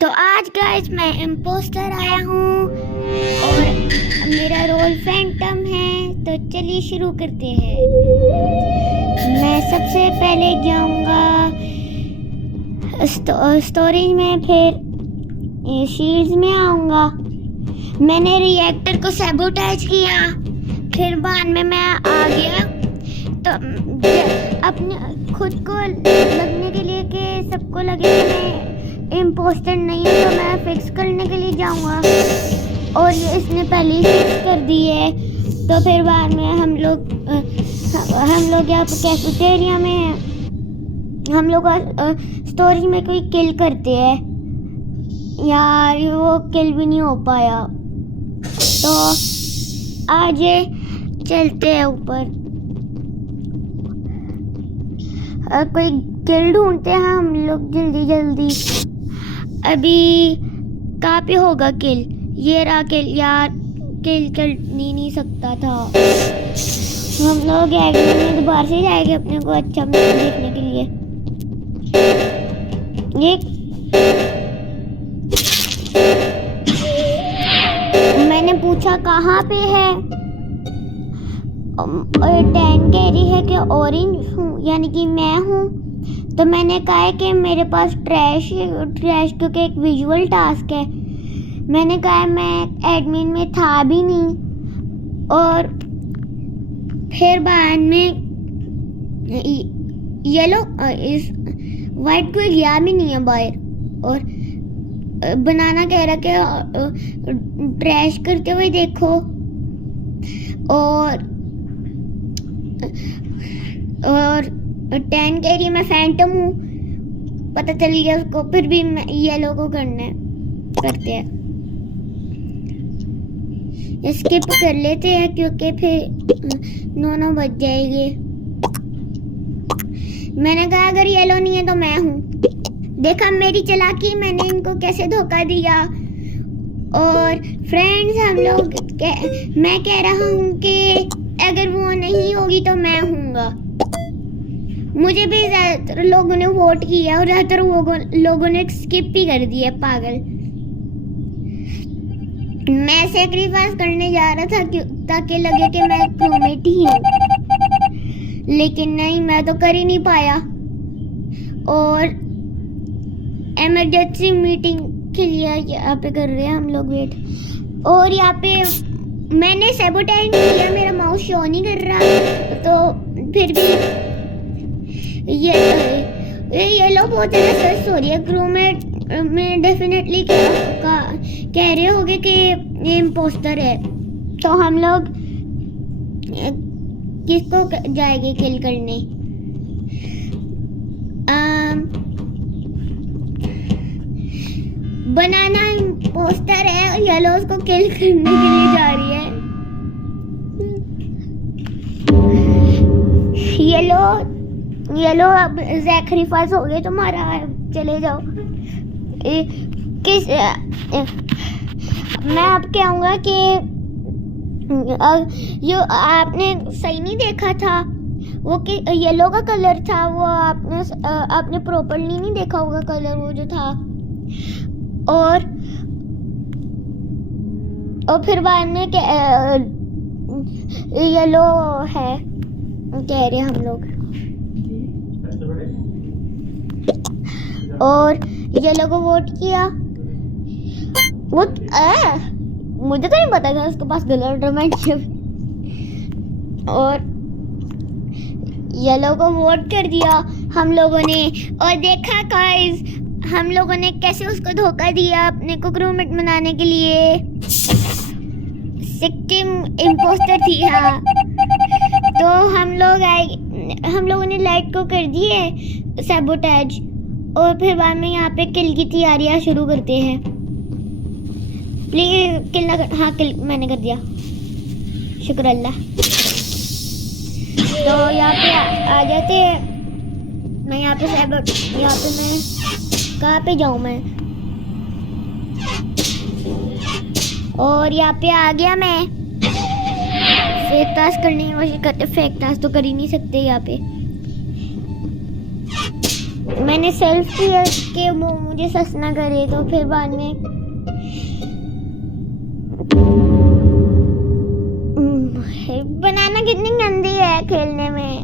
तो आज गाइस मैं इम्पोस्टर आया हूँ और मेरा रोल फैंटम है। तो चलिए शुरू करते हैं। मैं सबसे पहले जाऊंगा स्टोरेज में, फिर शील्ड्स में आऊंगा। मैंने रिएक्टर को सैबोटेज किया, फिर बाद में मैं आ गया। तो अपने खुद को लगने के लिए कि सबको लगे कि मैं इम्पोस्टर नहीं हूँ, तो मैं फिक्स करने के लिए जाऊंगा और ये इसने पहले ही फिक्स कर दी है। तो फिर बाद में हम लोग यहाँ पे कैफेटेरिया में हम लोग स्टोरेज में कोई किल करते हैं। यार वो किल भी नहीं हो पाया, तो आज चलते हैं ऊपर। कोई किल ढूंढते हैं हम लोग जल्दी जल्दी। अभी कहाँ पे होगा किल? ये रहा किल। यार किल कर नहीं सकता था। हम लोग एडमिन में दोबारा से जाएंगे अपने को अच्छा मैच देखने के लिए। ये मैंने पूछा कहाँ पे है, टैन कह रही है कि ऑरेंज हूँ, यानी कि मैं हूँ। तो मैंने कहा है कि मेरे पास ट्रैश क्योंकि एक विजुअल टास्क है। मैंने कहा मैं एडमिन में था भी नहीं, और फिर बाद में येलो इस वाइट को गया भी नहीं है बाहर, और बनाना कह रहा कि ट्रैश करते हुए देखो, और टैन कह रही है मैं फैंटम हूँ। पता चल गया उसको, फिर भी येलो को करते हैं। स्किप कर लेते हैं क्योंकि फिर 9 बज जाएंगे। मैंने कहा अगर येलो नहीं है तो मैं हूँ। देखा मेरी चालाकी, मैंने इनको कैसे धोखा दिया। और फ्रेंड्स मैं कह रहा हूँ कि अगर वो नहीं होगी तो मैं हूँगा। मुझे भी ज्यादातर लोगों ने वोट किया और ज्यादातर लोगों ने स्किप भी कर दिया। पागल, मैं सैक्रिफाइस करने जा रहा था ताकि लगे कि मैं क्रोमेट ही हूँ, लेकिन नहीं, मैं तो कर ही नहीं पाया। और इमरजेंसी मीटिंग के लिए यहाँ पे कर रहे हैं हम लोग वेट। और यहाँ पे मैंने सैबोटेज किया, मेरा माउस शो नहीं कर रहा, तो फिर भी ये लोग बहुत ज़्यादा सर्च हो रही है। क्रूमेट में डेफिनेटली कह रहे होंगे कि ये इम्पोस्टर है। तो हम लोग किसको जाएंगे किल करने? बनाना इम्पोस्टर है, येलो उसको किल करने के लिए जा रही है। येलो अब सैक्रिफाइस हो गए तुम्हारा, चले जाओ। मैं अब कहूँगा कि जो आपने सही नहीं देखा था, वो कि येलो का कलर था, वो आपने प्रॉपर्ली नहीं देखा होगा कलर वो जो था। और फिर बाद में येलो है कह रहे हम लोग, और येलो को वोट किया। वो मुझे तो नहीं पता था उसके पास गलत, और येलो को वोट कर दिया हम लोगों ने। और देखा गाइस, हम लोगों ने कैसे उसको धोखा दिया अपने को क्रूमेट बनाने के लिए। सिक्किम इम्पोस्टर थी। हाँ, तो हम लोगों ने लाइट को कर दिए सैबोटेज, और फिर बाद में यहाँ पे किल की तैयारियां शुरू करते हैं। प्लीज किल ना कर। हाँ, किल मैंने कर दिया, शुक्र अल्लाह। तो यहाँ पे आ जाते हैं। मैं यहाँ पे मैं कहाँ पे जाऊँ मैं? और यहाँ पे आ गया मैं। फेक टास्क करने की कोशिश करते, फेक टास्क तो कर ही नहीं सकते यहाँ पे। मैंने मैंने सेल्फ किया कि वो मुझे सस ना करे, तो फिर बाद में बनाना कितनी गंदी है खेलने में।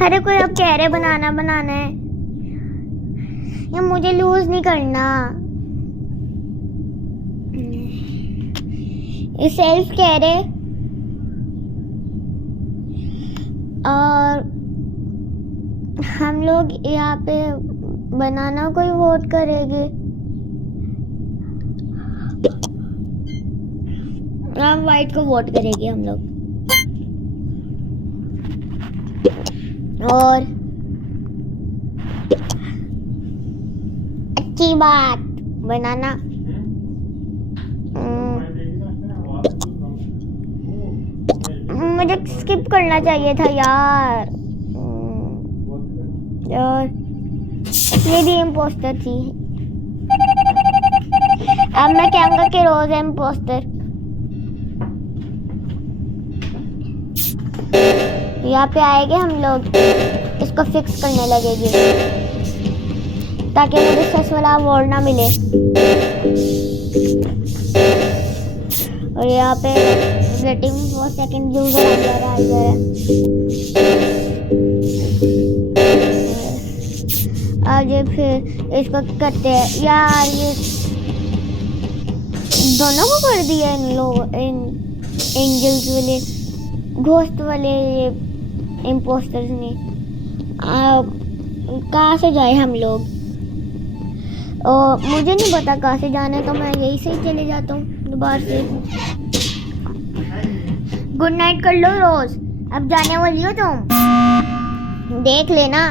हर कोई अब कह रहे बनाना बनाना है, या मुझे लूज नहीं करना। सेल्फ कह रहे और हम लोग यहाँ पे बनाना को ही वोट करेंगे। हम वाइट को वोट करेंगे हम लोग। और अच्छी बात बनाना। मुझे स्किप करना चाहिए था यार। और ये भी इम्पोस्टर थी। अब मैं कहूँगा कि रोज है इम्पोस्टर। यहाँ पे आएंगे हम लोग, इसको फिक्स करने लगेंगे ताकि मुझे सस वाला अवार्ड ना मिले। और यहाँ पे वेटिंग फॉर सेकंड यूजर अंदर आ गया है। आगे फिर इसको करते हैं यार। ये दोनों को कर दिया इन लोग, इन एंजल्स वाले, घोस्ट वाले, ये इम्पोस्टर्स ने। कहाँ से जाए हम लोग? और मुझे नहीं पता कहाँ से जाना है, तो मैं यही से ही चले जाता हूँ दोबारा से। गुड नाइट कर लो रोज, अब जाने वाली हो तुम। देख लेना,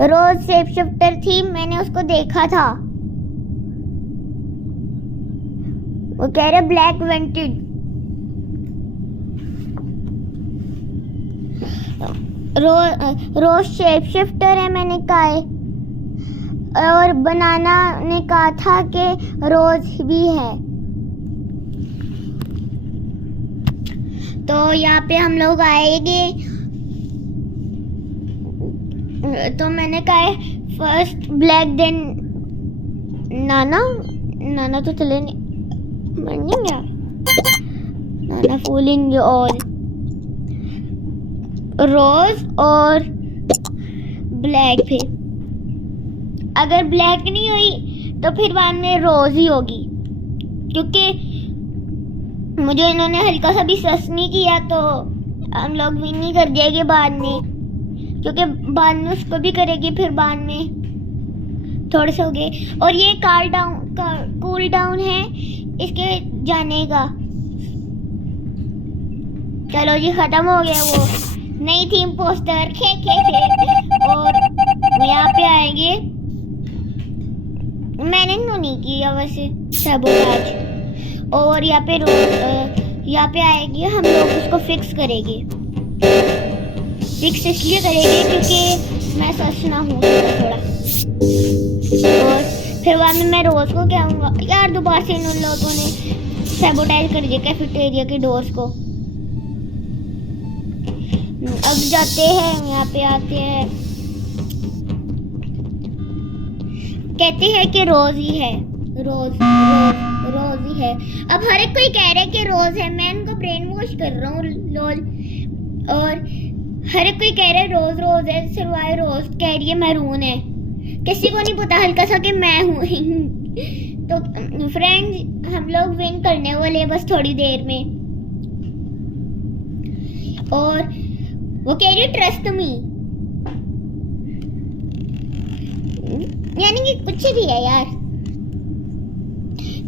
रोज शेप शिफ्टर थी, मैंने उसको देखा था। वो कह रहे ब्लैक वेंटेड। रोज शेप शिफ्टर है मैंने कहा है, और बनाना ने कहा था कि रोज भी है। तो यहाँ पे हम लोग आएंगे। तो मैंने कहा है फर्स्ट ब्लैक देन नाना। नाना तो चले नहीं, मर नहीं गया। नाना फूलिंग यू ऑल। रोज और ब्लैक। फिर अगर ब्लैक नहीं हुई तो फिर बाद में रोज ही होगी, क्योंकि मुझे इन्होंने हल्का सा भी सस नहीं किया, तो हम लोग विन नहीं कर जाएंगे बाद में, क्योंकि बाद में उसको भी करेगी। फिर बाद में थोड़े से हो गए। और ये कूल डाउन है इसके जाने का। चलो जी, खत्म हो गया। वो नहीं थी इम्पोस्टर। खे और यहाँ पे आएंगे। मैंने नहीं किया वैसे सबोटाज। और यहाँ पे आएंगे हम लोग, उसको फिक्स करेंगे। फिक्स इसलिए करेंगे क्योंकि मैं सचना हूँ थोड़ा। और फिर बाद में मैं रोज को कहूँगा यार दोबारा से इन लोगों ने सबोटाइज कर दिया कैफेटेरिया के डोर्स को। अब जाते हैं, यहाँ पे आते हैं, कहते हैं कि रोज ही है। रोज ही है। अब हर एक कोई कह रहा है कि रोज है। मैं उनको ब्रेन वॉश कर रहा हूँ लोल। और हर एक कोई कह रहा है रोज है। सिवाय रोज कह रही है मैरून है। किसी को नहीं पता हल्का सा कि मैं हूँ। तो फ्रेंड्स, हम लोग विन करने वाले बस थोड़ी देर में। और वो कह रही है ट्रस्ट मी, यानी कि कुछ भी है यार।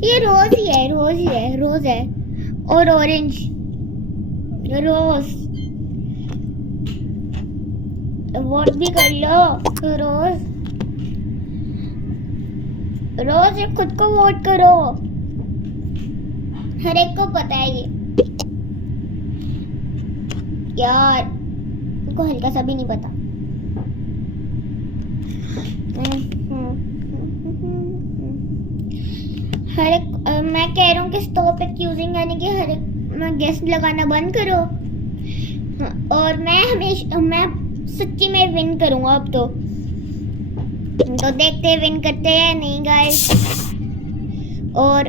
ये रोज है। और ऑरेंज रोज वोट भी कर लो। रोज खुद को वोट करो। हर एक को पता है ये यार, को हल्का सा भी नहीं पता। हर एक मैं कह रहा हूँ कि स्टॉप एक्यूजिंग, यानी कि हर एक मैं गेस लगाना बंद करो। और मैं सच्ची में विन करूँगा अब तो। तो देखते हैं विन करते हैं नहीं गाइस। और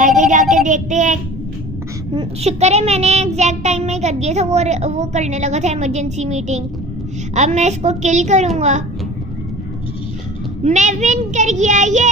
आगे जाके देखते हैं। शुक्र है मैंने एग्जैक्ट टाइम में कर दिया था, वो करने लगा था इमरजेंसी मीटिंग। अब मैं इसको किल करूंगा। मैं विन कर गया, ये